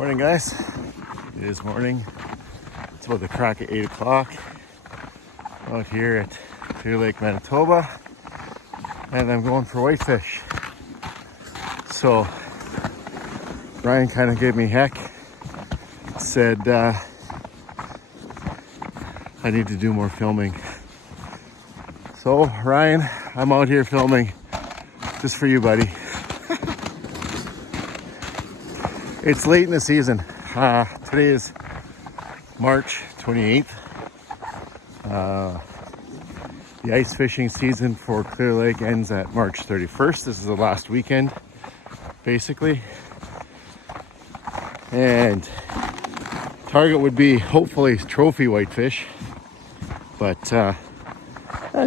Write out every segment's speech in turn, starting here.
Morning, guys. It is morning. It's about the crack at 8 o'clock out here at Clear Lake, Manitoba, and I'm going for whitefish. So Ryan kind of gave me heck, said I need to do more filming. So Ryan, I'm out here filming just for you, buddy. It's late in the season. Today is March 28th. The ice fishing season for Clear Lake ends at March 31st. This is the last weekend, basically. And target would be hopefully trophy whitefish, but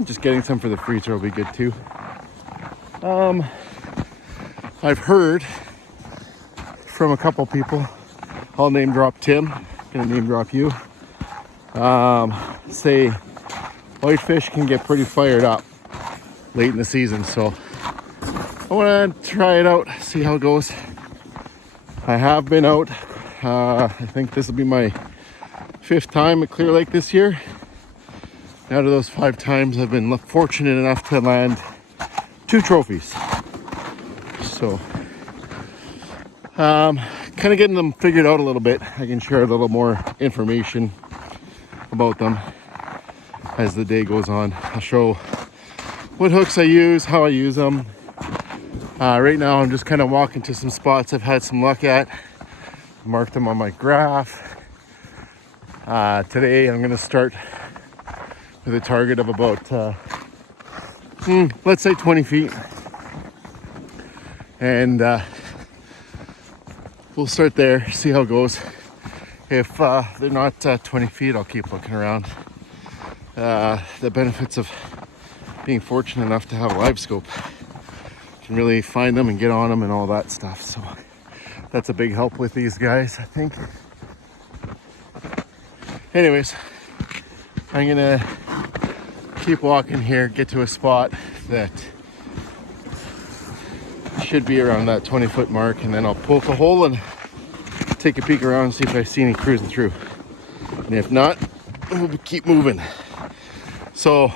just getting some for the freezer will be good too. I've heard from a couple people, I'll name drop Tim, gonna name drop you, say whitefish can get pretty fired up late in the season, so I want to try it out, see how it goes. I have been out, I think this will be my 5th time at Clear Lake this year. Out of those 5 times, I've been fortunate enough to land 2 trophies. So kind of getting them figured out a little bit. I can share a little more information about them as the day goes on. I'll show what hooks I use, how I use them. Right now I'm just kind of walking to some spots I've had some luck at. Marked them on my graph. Today I'm going to start with a target of about let's say 20 feet, and we'll start there, see how it goes. If they're not 20 feet, I'll keep looking around. The benefits of being fortunate enough to have a live scope, you can really find them and get on them and all that stuff. So that's a big help with these guys, I think. Anyways, I'm gonna keep walking here, get to a spot that should be around that 20-foot mark, and then I'll poke a hole and take a peek around and see if I see any cruising through. And if not, we'll keep moving. So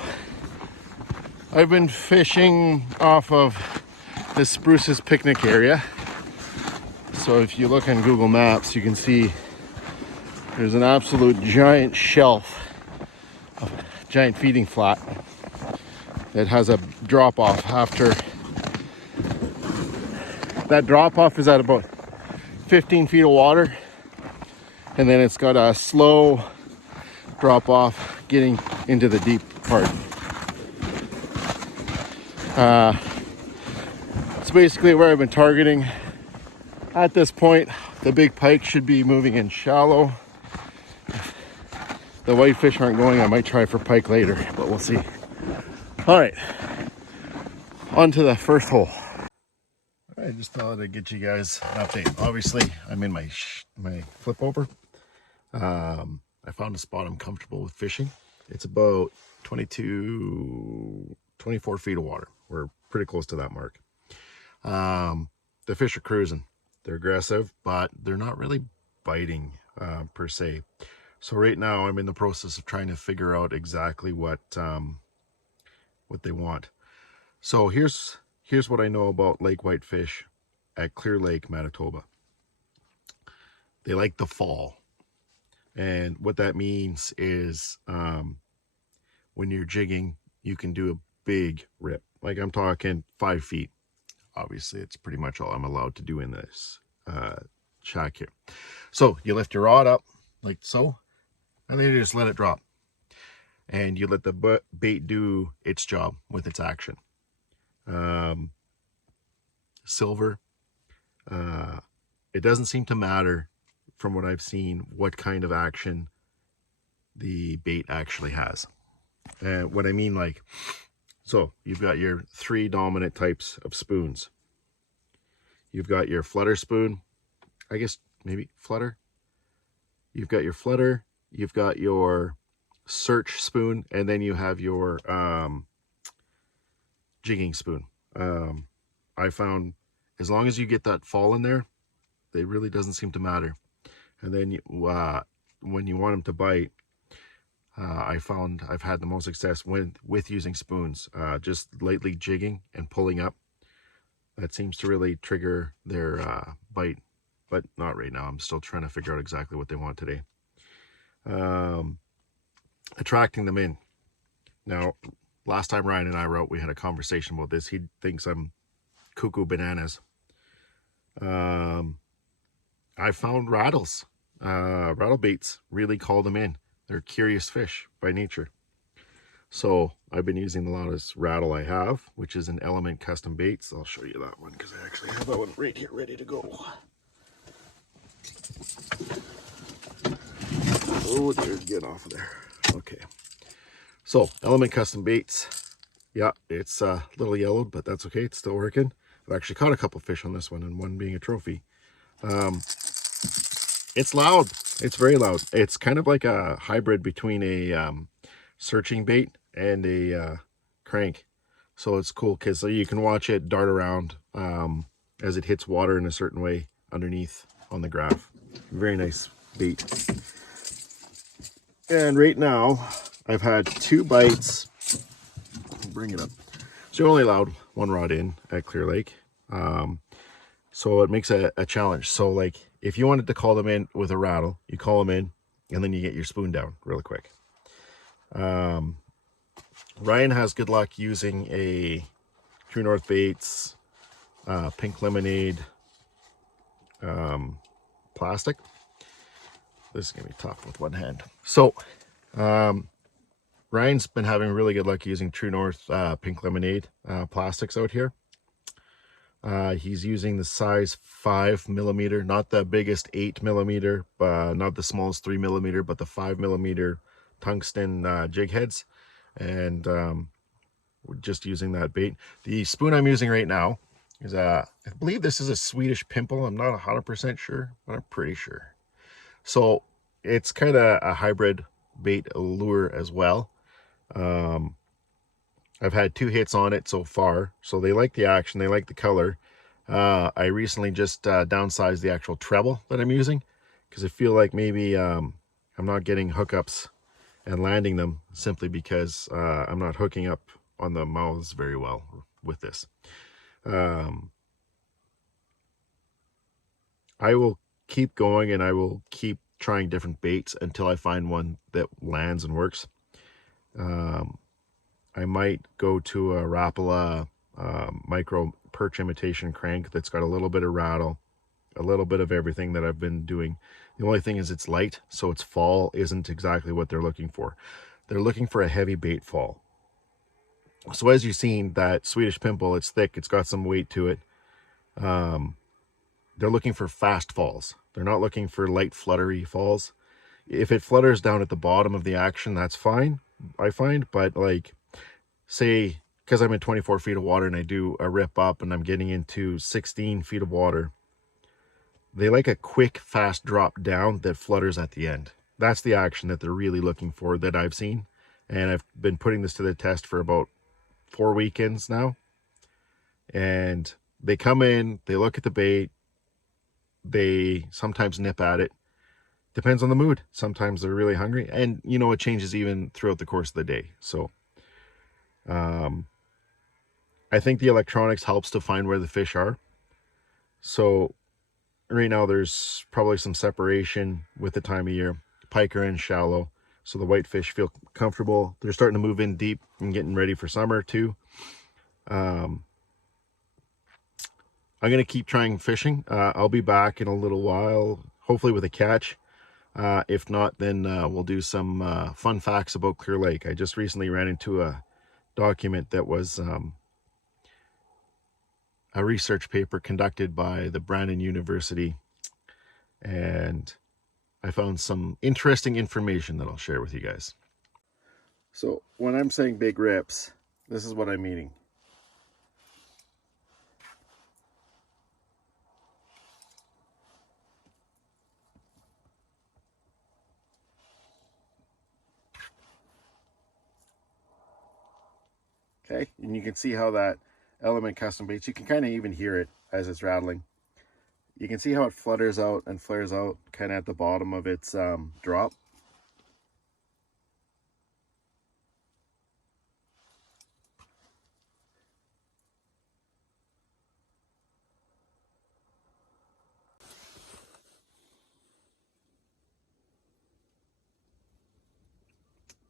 I've been fishing off of the Spruce's picnic area. So if you look on Google Maps, you can see there's an absolute giant shelf, a giant feeding flat that has a drop off. After that drop off is at about 15 feet of water, and then it's got a slow drop off getting into the deep part. It's basically where I've been targeting. At this point, the big pike should be moving in shallow. If the whitefish aren't going, I might try for pike later, but we'll see. All right, on to the first hole. I just thought I'd get you guys an update. Obviously, I'm in my flip over. I found a spot I'm comfortable with fishing. It's about 24 feet of water. We're pretty close to that mark. The fish are cruising. They're aggressive, but they're not really biting per se. So right now I'm in the process of trying to figure out exactly what they want. So here's what I know about lake whitefish at Clear Lake, Manitoba. They like the fall. And what that means is when you're jigging, you can do a big rip. Like I'm talking 5 feet. Obviously, it's pretty much all I'm allowed to do in this shack here. So you lift your rod up like so, and then you just let it drop. And you let the bait do its job with its action. Silver, it doesn't seem to matter from what I've seen what kind of action the bait actually has. What I mean, like, so you've got your 3 dominant types of spoons. You've got your flutter spoon, I guess maybe flutter. You've got your flutter, you've got your search spoon, and then you have your jigging spoon. I found as long as you get that fall in there, it really doesn't seem to matter. And then when you want them to bite, I found I've had the most success with using spoons, just lightly jigging and pulling up. That seems to really trigger their bite, but not right now. I'm still trying to figure out exactly what they want today. Attracting them in. Now, last time Ryan and I were out, we had a conversation about this. He thinks I'm cuckoo bananas. I found rattles. Rattle baits really call them in. They're curious fish by nature. So I've been using the loudest rattle I have, which is an Element Custom Baits. I'll show you that one because I actually have that one right here ready to go. Oh dear, get off of there. Okay. So Element Custom Baits. Yeah, it's a little yellowed, but that's okay. It's still working. I've actually caught a couple fish on this one, and one being a trophy. It's loud. It's very loud. It's kind of like a hybrid between a searching bait and a crank. So it's cool because you can watch it dart around as it hits water in a certain way underneath on the graph. Very nice bait. And right now, I've had 2 bites. Bring it up. So you're only allowed 1 rod in at Clear Lake. So it makes a challenge. So like if you wanted to call them in with a rattle, you call them in and then you get your spoon down really quick. Ryan has good luck using a True North Baits pink lemonade plastic. This is gonna be tough with one hand. So Ryan's been having really good luck using True North pink lemonade plastics out here. He's using the size 5mm, not the biggest 8mm, not the smallest 3mm, but the 5mm tungsten jig heads. And we're just using that bait. The spoon I'm using right now is I believe this is a Swedish pimple. I'm not 100% sure, but I'm pretty sure. So it's kind of a hybrid bait lure as well. I've had 2 hits on it so far, so they like the action, they like the color. I recently just downsized the actual treble that I'm using because I feel like maybe I'm not getting hookups and landing them simply because I'm not hooking up on the mouths very well with this. I will keep going and I will keep trying different baits until I find one that lands and works. I might go to a Rapala micro perch imitation crank that's got a little bit of rattle, a little bit of everything that I've been doing. The only thing is it's light, so its fall isn't exactly what they're looking for. They're looking for a heavy bait fall. So as you've seen, that Swedish pimple, it's thick, it's got some weight to it. They're looking for fast falls. They're not looking for light fluttery falls. If it flutters down at the bottom of the action, that's fine, I find, but like, say, because I'm in 24 feet of water and I do a rip up and I'm getting into 16 feet of water, they like a quick, fast drop down that flutters at the end. That's the action that they're really looking for that I've seen. And I've been putting this to the test for about 4 weekends now. And they come in, they look at the bait, they sometimes nip at it. Depends on the mood. Sometimes they're really hungry. And, you know, it changes even throughout the course of the day. So, I think the electronics helps to find where the fish are. So right now there's probably some separation with the time of year. Pike are in shallow, so the whitefish feel comfortable. They're starting to move in deep and getting ready for summer too. I'm going to keep trying fishing. I'll be back in a little while, hopefully with a catch. If not, then we'll do some fun facts about Clear Lake. I just recently ran into a document that was a research paper conducted by the Brandon University, and I found some interesting information that I'll share with you guys. So when I'm saying big rips, this is what I'm meaning. Okay, and you can see how that Element Custom Baits, you can kind of even hear it as it's rattling. You can see how it flutters out and flares out kind of at the bottom of its drop.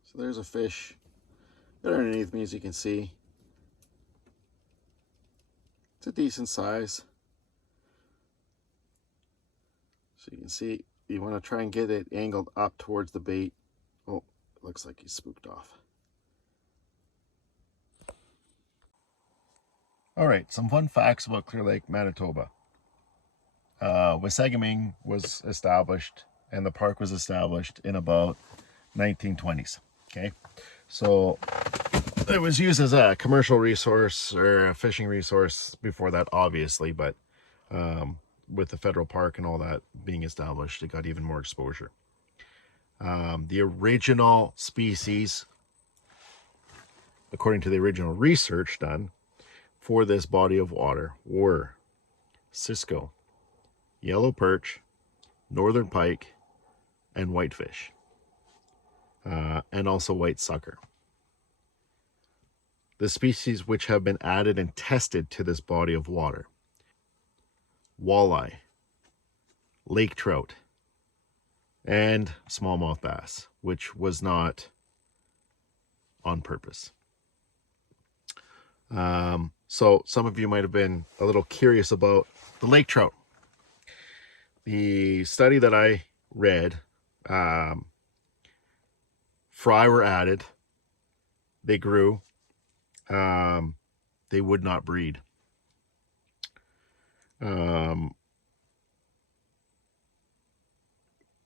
So there's a fish right underneath me, as you can see. It's a decent size. So you can see, you want to try and get it angled up towards the bait. Oh, it looks like he's spooked off. All right, some fun facts about Clear Lake, Manitoba. Wasagaming was established, and the park was established in about 1920s. Okay, so it was used as a commercial resource or a fishing resource before that, obviously, but with the federal park and all that being established, it got even more exposure. The original species, according to the original research done for this body of water, were cisco, yellow perch, northern pike, and whitefish, and also white sucker. The species which have been added and tested to this body of water: walleye, lake trout, and smallmouth bass, which was not on purpose. So some of you might have been a little curious about the lake trout. The study that I read, fry were added, they grew, they would not breed.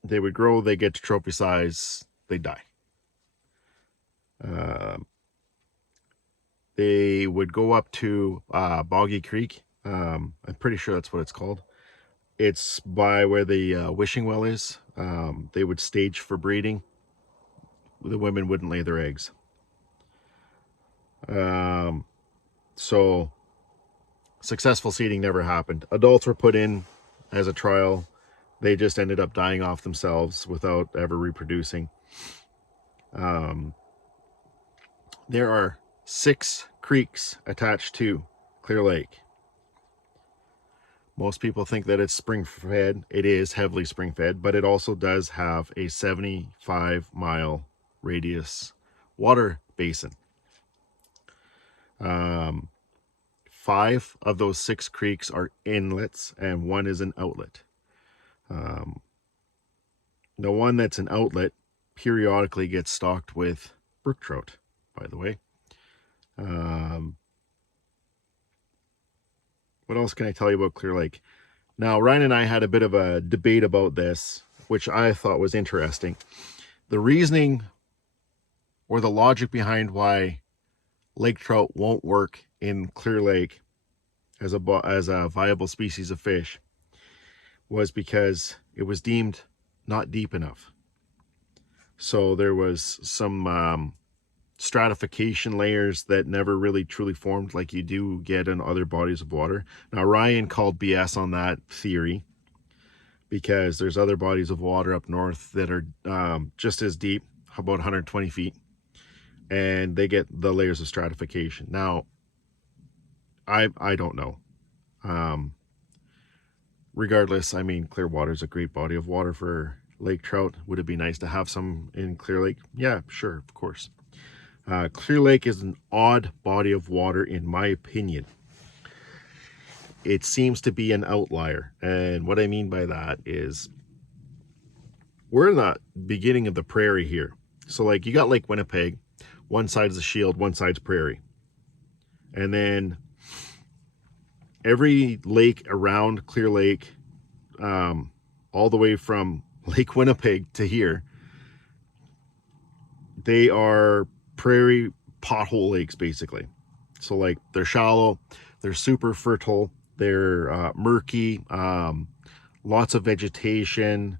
They would grow, they get to trophy size, they die. They would go up to Boggy Creek. I'm pretty sure that's what it's called. It's by where the wishing well is. They would stage for breeding. The women wouldn't lay their eggs. So successful seeding never happened. Adults were put in as a trial. They just ended up dying off themselves without ever reproducing. There are 6 creeks attached to Clear Lake. Most people think that it's spring fed. It is heavily spring fed, but it also does have a 75-mile radius water basin. 5 of those 6 creeks are inlets and 1 is an outlet. The one that's an outlet periodically gets stocked with brook trout, by the way. What else can I tell you about Clear Lake? Now, Ryan and I had a bit of a debate about this, which I thought was interesting. The reasoning or the logic behind why lake trout won't work in Clear Lake as a viable species of fish was because it was deemed not deep enough. So there was some stratification layers that never really truly formed like you do get in other bodies of water. Now, Ryan called BS on that theory because there's other bodies of water up north that are just as deep, about 120 feet, and they get the layers of stratification. Now, I don't know. Regardless, I mean, Clearwater is a great body of water for lake trout. Would it be nice to have some in Clear Lake? Yeah, sure, of course. Clear Lake is an odd body of water, in my opinion. It seems to be an outlier. And what I mean by that is we're in the beginning of the prairie here. So like you got Lake Winnipeg, one side is a shield, one side's prairie. And then every lake around Clear Lake, all the way from Lake Winnipeg to here, they are prairie pothole lakes, basically. So like they're shallow, they're super fertile, they're murky, lots of vegetation,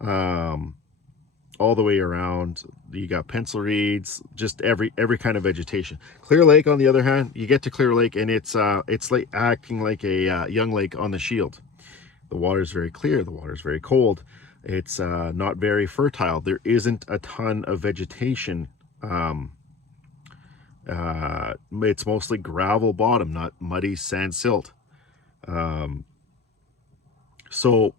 all the way around. You got pencil reeds, just every kind of vegetation. Clear Lake, on the other hand, you get to Clear Lake and it's like acting like a young lake on the shield. The water is very clear, the water is very cold. It's not very fertile. There isn't a ton of vegetation. It's mostly gravel bottom, not muddy sand silt. So,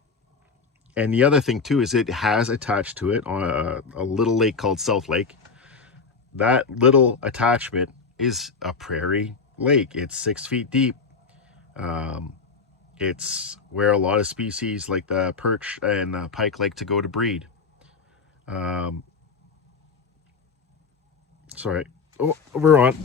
and the other thing too is it has attached to it on a little lake called South Lake. That little attachment is a prairie lake. It's 6 feet deep. It's where a lot of species like the perch and the pike like to go to breed. Sorry. Oh, we're on.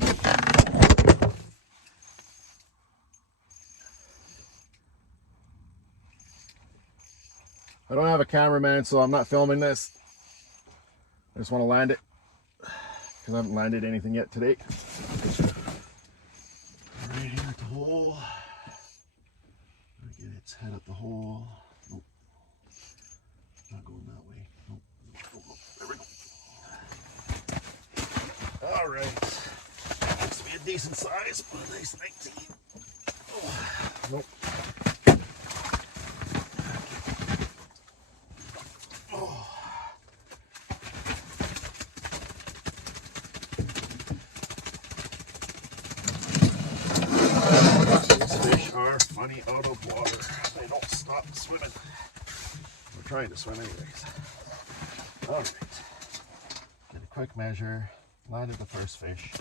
I don't have a cameraman, so I'm not filming this. I just want to land it because I haven't landed anything yet today. Right here at the hole. Get its head up the hole. Nope. Not going that way. Nope. There we go. All right. Looks to be a decent size, but a nice 19. Oh, nope. Funny out of water. They don't stop swimming. We're trying to swim anyways. All right. Get a quick measure. Landed the first fish.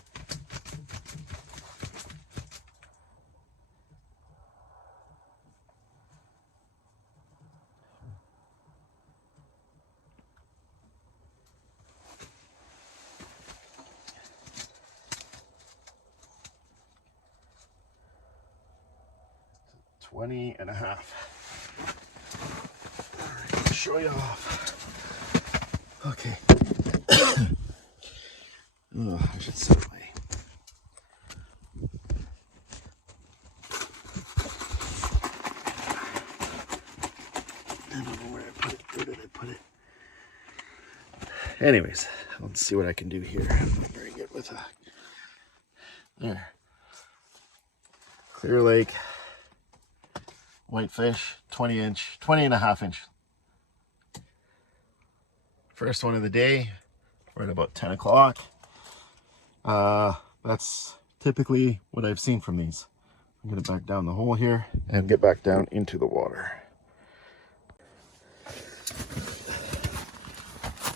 $20.5. All right, show you off. Okay. Oh, I should set away. I don't know where I put it. Where did I put it? Anyways, let's see what I can do here. I'm not very good with that. There. Clear Lake. Whitefish, 20.5 inch. First one of the day, right about 10 o'clock. That's typically what I've seen from these. I'm gonna back down the hole here and get back down into the water.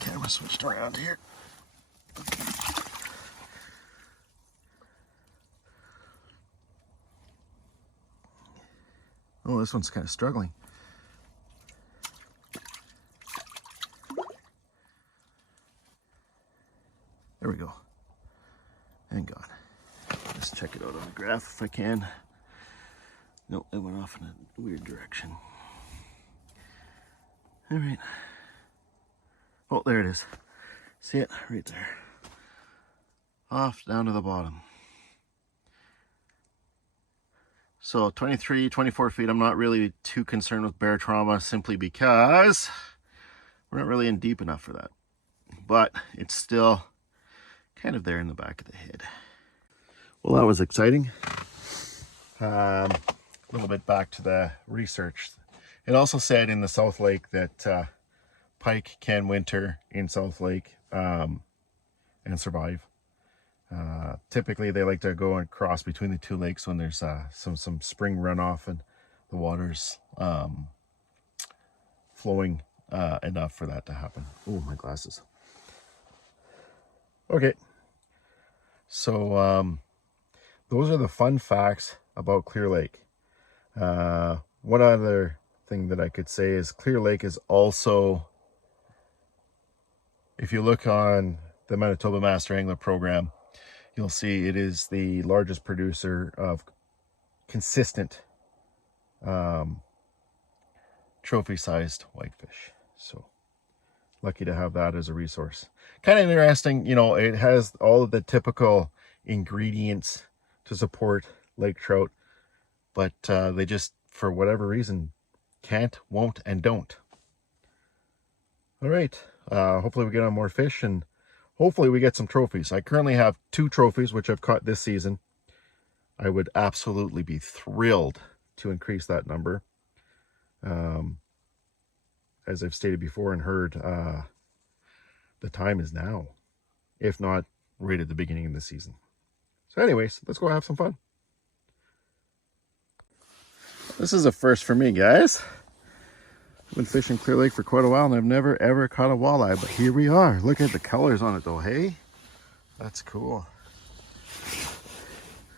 Camera switched around here. Oh, this one's kind of struggling. There we go. And gone. Let's check it out on the graph if I can. Nope, it went off in a weird direction. All right. Oh, there it is. See it? Right there. Off down to the bottom. So 23, 24 feet, I'm not really too concerned with bear trauma simply because we're not really in deep enough for that. But it's still kind of there in the back of the head. Well, that was exciting. A little bit back to the research. It also said in the South Lake that pike can winter in South Lake and survive. Typically they like to go and cross between the two lakes when there's some spring runoff and the water's flowing enough for that to happen. Oh, my glasses. Okay, so those are the fun facts about Clear Lake. One other thing that I could say is Clear Lake is also, if you look on the Manitoba Master Angler Program, you'll see it is the largest producer of consistent trophy-sized whitefish. So lucky to have that as a resource. Kind of interesting, you know, it has all of the typical ingredients to support lake trout, but they just, for whatever reason, can't, won't, and don't. All right, hopefully we get on more fish and hopefully we get some trophies. I currently have 2 trophies, which I've caught this season. I would absolutely be thrilled to increase that number. As I've stated before and heard, the time is now, if not right at the beginning of the season. So anyways, let's go have some fun. This is a first for me, guys. I've been fishing Clear Lake for quite a while and I've never ever caught a walleye, but here we are. Look at the colors on it though, hey? That's cool.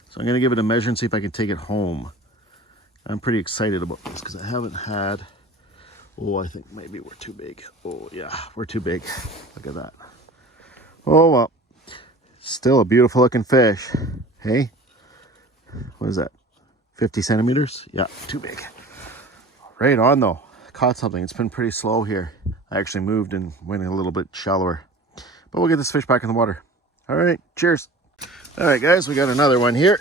So I'm gonna give it a measure and see if I can take it home. I'm pretty excited about this because I haven't had, oh, I think maybe we're too big. Oh yeah, we're too big. Look at that. Oh well, still a beautiful looking fish. Hey, what is that? 50 centimeters? Yeah, too big. Right on though. Caught something. It's been pretty slow here. I actually moved and went a little bit shallower. But we'll get this fish back in the water. All right, cheers. All right, guys, we got another one here.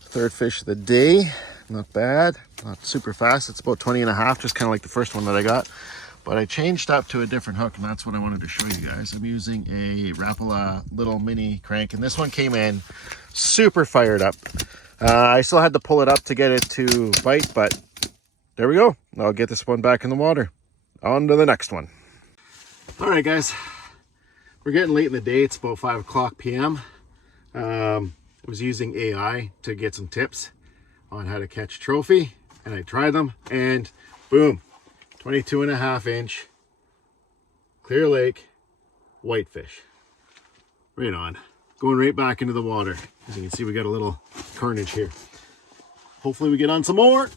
Third fish of the day. Not bad. Not super fast. It's about 20 and a half, just kind of like the first one that I got. But I changed up to a different hook, and that's what I wanted to show you guys. I'm using a Rapala little mini crank, and this one came in super fired up. I still had to pull it up to get it to bite, but there we go. I'll get this one back in the water. On to the next one. All right, guys. We're getting late in the day. It's about 5 o'clock p.m. I was using AI to get some tips on how to catch trophy, and I tried them, and boom, 22 and a half inch Clear Lake whitefish. Right on. Going right back into the water. As you can see, we got a little carnage here. Hopefully we get on some more.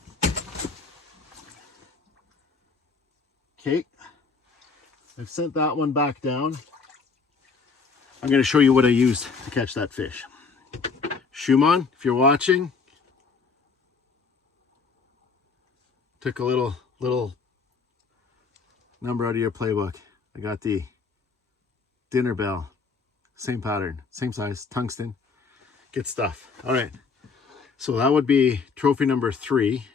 Okay, I've sent that one back down. I'm going to show you what I used to catch that fish. Schumann, if you're watching, took a little number out of your playbook. I got the dinner bell, same pattern, same size, tungsten, good stuff. All right, so that would be trophy number 3.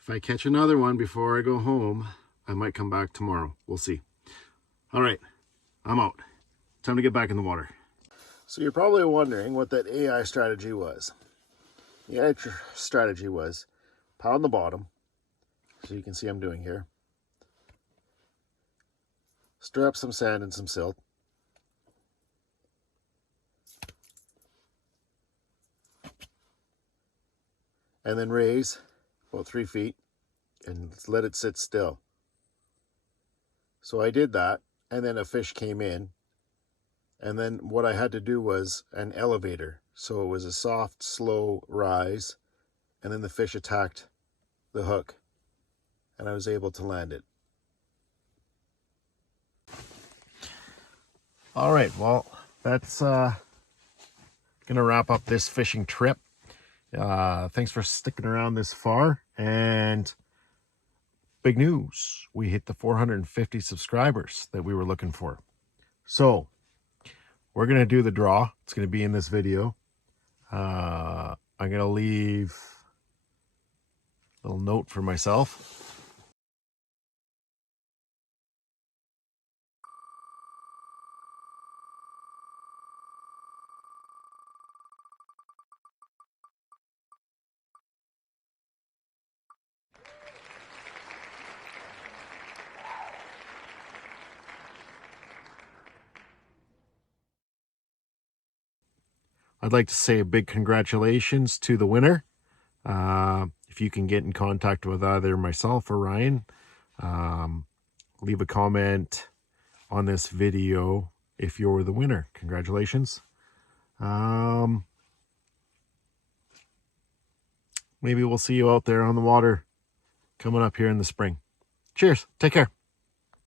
If I catch another one before I go home, I might come back tomorrow. We'll see. All right, I'm out. Time to get back in the water. So you're probably wondering what that AI strategy was. The AI strategy was pound the bottom, so you can see I'm doing here. Stir up some sand and some silt. And then raise about 3 feet and let it sit still. So I did that, and then a fish came in, and then what I had to do was an elevator. So it was a soft, slow rise, and then the fish attacked the hook, and I was able to land it. All right, well, that's gonna wrap up this fishing trip. Thanks for sticking around this far, and big news, we hit the 450 subscribers that we were looking for. So we're going to do the draw. It's going to be in this video. I'm going to leave a little note for myself. I'd like to say a big congratulations to the winner. If you can get in contact with either myself or Ryan, leave a comment on this video if you're the winner. Congratulations. Maybe we'll see you out there on the water coming up here in the spring. Cheers. Take care.